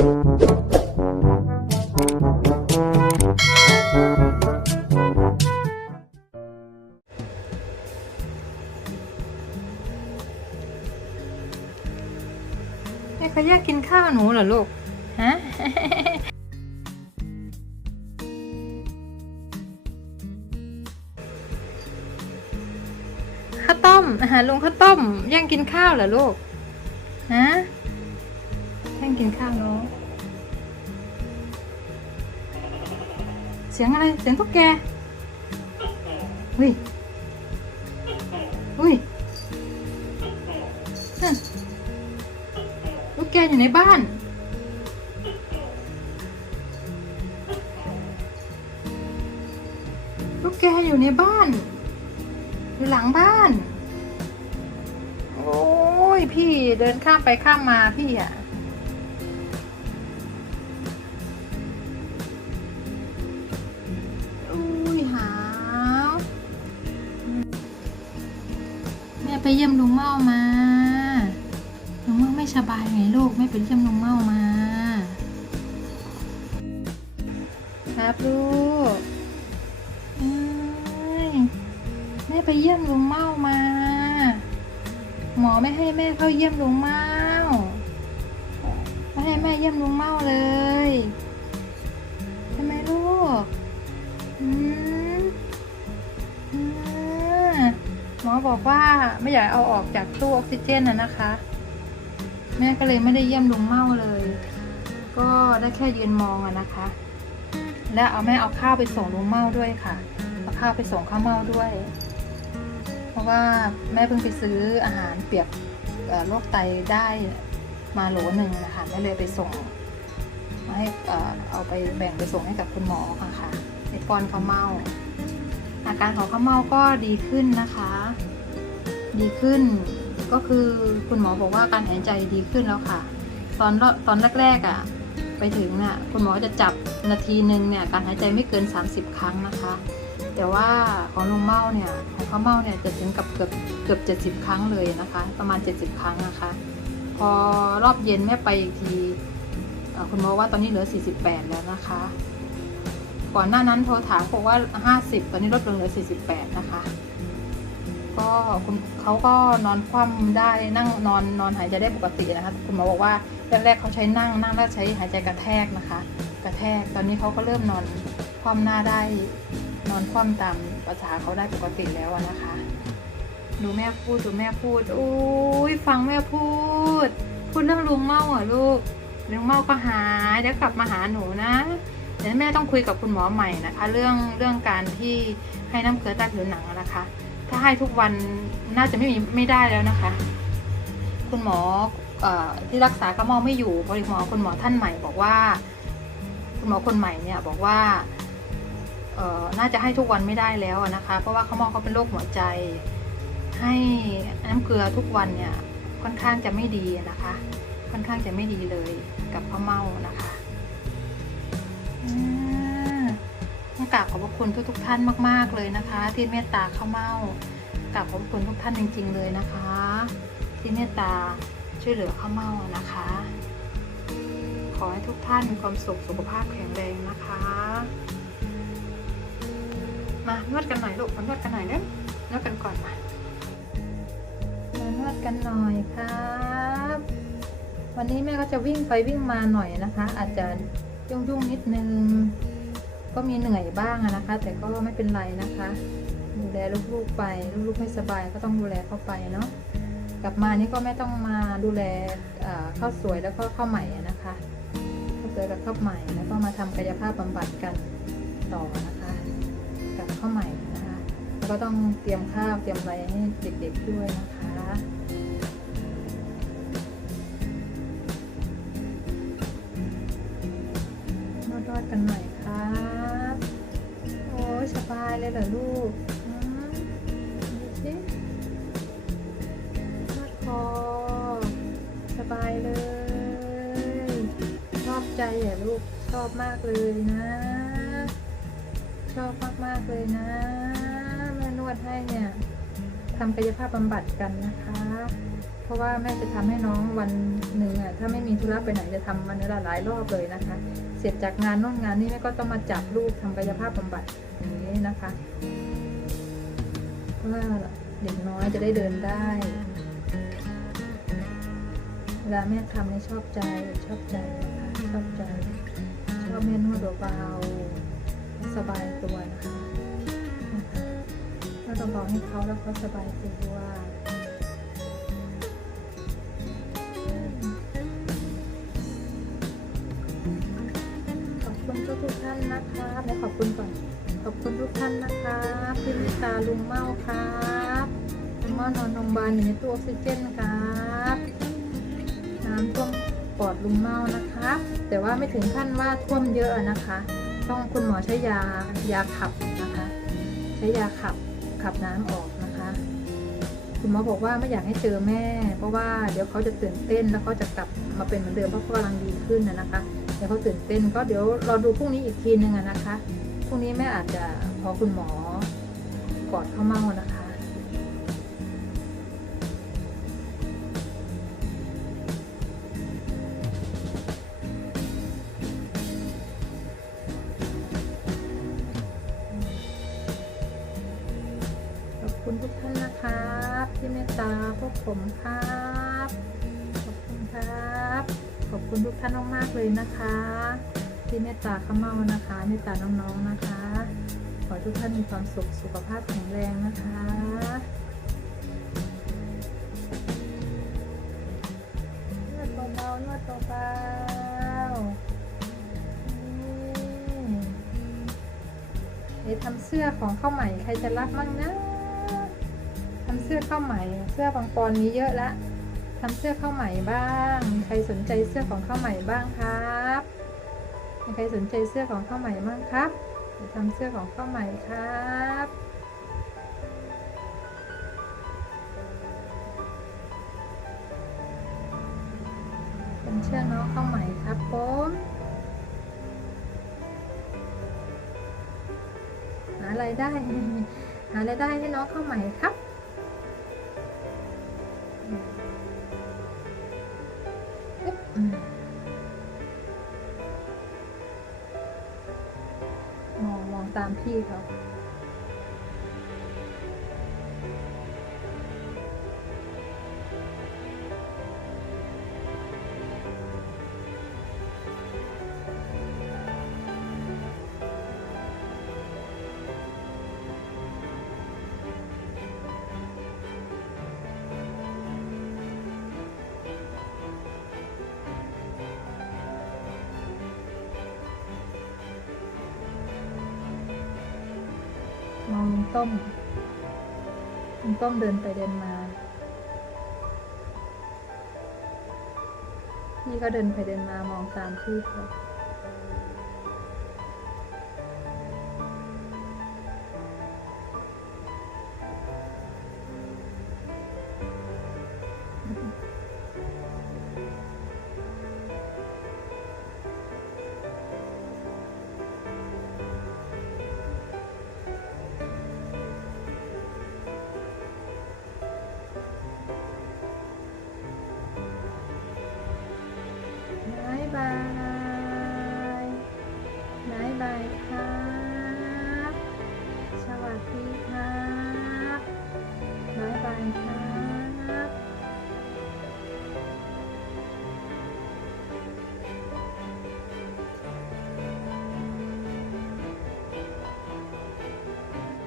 แม่เขาแยกกินข้าวหนูเหรอลูก ฮะข้าวต้มอาหารลุงข้าวต้มแย่งกินข้าวเหรอลูก ฮะ เสียงอะไร เสียงตุ๊กแก อุ้ย อุ้ยนั่นตุ๊กแกอยู่ในบ้าน ตุ๊กแกอยู่ในบ้าน อยู่หลังบ้าน โอ้ย พี่เดินข้ามไปข้ามมาพี่อะ เยี่ยมลุงเมามาลุงเมาไม่สบายไงลูกแม่ไปเยี่ยมลุงเมามา ครับลูกแม่ไปเยี่ยมลุงเมามา หมอไม่ให้แม่เข้าเยี่ยมลุงเมาไม่ให้แม่เยี่ยมลุงเมาเลยทำไมลูก อืม อบอกว่าไม่อยากเอาออกจากตู้ออกซิเจนน่ะนะคะ แม่ก็เลยไม่ได้เยี่ยมลุงเมาเลย ก็ได้แค่ยืนมองอะนะคะ และเอาแม่เอาข้าวไปส่งลุงเมาด้วยค่ะเอาข้าวไปส่งข้าวเม่าด้วย เพราะว่าแม่เพิ่งไปซื้ออาหารเปียกโรคไตได้มาโหลหนึ่งนะคะแม่เลยไปส่งมาให้เอาไปแบ่งไปส่งให้กับคุณหมอค่ะค่ะในป้อนข้าวเม่า อาการของข้าวเม่าก็ดีขึ้นนะคะ ดีขึ้น ก็คือคุณหมอบอกว่าการหายใจดีขึ้นแล้วค่ะ ตอนตอนแรกๆอะ ไปถึงน่ะคุณหมอจะจับนาทีหนึ่งเนี่ยการหายใจไม่เกิน 30 ครั้งนะคะ แต่ว่าของลุงเมาเนี่ยของข้าวเมาเนี่ยจะถึงกับเกือบเกือบ 70 ครั้งเลยนะคะ ประมาณ 70 ครั้งนะคะ พอรอบเย็นแม่ไปอีกทีคุณหมอว่าตอนนี้เหลือ 48 แล้วนะคะ ก่อนหน้านั้นโทรถามบอกว่า 50 ตอนนี้ลดลงเหลือ 48 นะคะ ก็คุณเขาก็นอนคว่ำได้นั่งนอนนอนหายใจได้ปกตินะคะคุณหมอบอกว่าแรกๆเขาใช้นั่งนั่งแล้วใช้หายใจกระแทกนะคะ กระแทกตอนนี้เขาก็เริ่มนอนคว่ำหน้าได้ นอนคว่ำตามภาษาเขาได้ปกติแล้วนะคะ ดูแม่พูดดูแม่พูดโอ้ยฟังแม่พูด พูดเรื่องลุงเมาอะลูกลุงเมาก็หายเดี๋ยวกลับมาหาหนูนะ เดี๋ยวแม่ต้องคุยกับคุณหมอใหม่นะคะ เรื่องเรื่องการที่ให้น้ำเกลือใต้ผิวหนังนะคะ ถ้าให้ทุกวันน่าจะไม่มีไม่ได้แล้วนะคะ คุณหมออที่รักษาก็มองไม่อยู่พราะหมอคุณหมอท่านใหม่บอกว่า คุณหมอคนใหม่เนี่ยบอกว่าน่าจะให้ทุกวันไม่ได้แล้วนะคะ เพราะว่าเขามองเขาเป็นโรคหัวใจ ให้น้ำเกลือทุกวันเนี่ยค่อนข้างจะไม่ดีนะคะ ค่อนข้างจะไม่ดีเลยกับข้าวเมานะคะ อ่ากราบขอบพระคุณทุกๆท่านมาก ๆเลยนะคะ ที่เมตตาข้าวเม่ากราบขอบคุณทุกท่านจริง ๆ เลยนะคะ ที่เมตตาช่วยเหลือข้าวเม่านะคะ ขอให้ทุกท่านมีความสุขสุขภาพแข็งแรงนะคะมานวดกันหน่อยลูกมานวดกันหน่อยเร็วนวดกันก่อนมามานวดกันหน่อยครับ วันนี้แม่ก็จะวิ่งไปวิ่งมาหน่อยนะคะ อาจจะ ยุ่งยุ่งๆนิดนึง ก็มีเหนื่อยบ้างนะคะ แต่ก็ไม่เป็นไรนะคะ ดูแลลูกๆไป ลูกๆไม่สบายก็ต้องดูแลเข้าไปเนาะ กลับมานี่ก็ไม่ต้องมาดูแลข้าวสวยแล้วก็ข้าวใหม่นะคะข้าวสวยกับข้าวใหม่แล้วก็มาทำกายภาพบำบัดกันต่อนะคะ กับข้าวใหม่นะคะ แล้วก็ต้องเตรียมข้าวเตรียมอะไรให้เด็กๆด้วยนะคะ กันหน่อยครับโอ้สบายเลยเหรอลูกดูสินวดคอสบายเลย ชอบใจอะลูกชอบมากเลยนะ ชอบมากๆเลยนะแม่นวดให้เนี่ยทำกายภาพบำบัดกันนะคะ เพราะว่าแม่จะทำให้น้องวันหนึ่งอะถ้าไม่มีธุระไปไหนจะทำวันละหลายรอบเลยนะคะ เสร็จจากงานน่นงานนี้แม่ก็ต้องมาจับลูกทำกายภาพบำบัดอย่างนี้นะคะเพื่อเด็กน้อยจะได้เดินได้ เวลาแม่ทำนี่ชอบใจชอบใจนะคะชอบใจ ชอบแม่นวดเบาๆสบายตัวนะคะนะคะถ้าเราบอกให้เขาแล้วเขาสบายตัว ทุกท่านนะคะและขอบคุณก่อน ขอบคุณทุกท่านนะคะพี่มิตาลุงเมาครับลุงเมานอนโรงพยาบาลอยู่ในตู้ออกซิเจนครับน้ำท่วมปอดลุงเมานะคะแต่ว่าไม่ถึงขั้นว่าท่วมเยอะนะคะ ต้องคุณหมอใช้ยายาขับนะคะ ใช้ยาขับขับน้ำออกนะคะ คุณหมอบอกว่าไม่อยากให้เจอแม่ เพราะว่าเดี๋ยวเขาจะตื่นเต้นแล้วเขาจะกลับมาเป็นเหมือนเดิมเพราะเขากำลังดีขึ้นนะนะคะ ดี๋ยวเขาตื่นเต้นก็เดี๋ยวเรอดูพรุ่งนี้อีกทีนึงอะนะคะพรุ่งนี้แม่อาจจะพอคุณหมอกอดเข้าเมานะคะ ขอบคุณทุกท่านนะครับที่เมตตาพวกผมครั คุณทุกท่านมากๆเลยนะคะ ที่เมตตาข้าเมานะคะเมตตาน้องๆนะคะ ขอทุกท่านมีความสุขสุขภาพแข็งแรงนะคะนวดเบาๆนวดเบาๆเดี๋ยวทำเสื้อของข้าวใหม่ใครจะรับมั่งนะทำเสื้อข้าวใหม่เสื้อบางปอนมีเยอะละ ทำเสื้อข้าวใหม่บ้าง ใครสนใจเสื้อของข้าวใหม่บ้างครับใครสนใจเสื้อของข้าวใหม่บ้างครับทำเสื้อของข้าวใหม่ครับเป็นเชื่อน้องข้าวใหม่ครับผมหารายได้หารายได้ให้น้องข้าวใหม่ครับ ตามพี่เขา มองลุงต้มคุณต้มเดินไปเดินมา พี่ก็เดินไปเดินมามองตามพี่เขา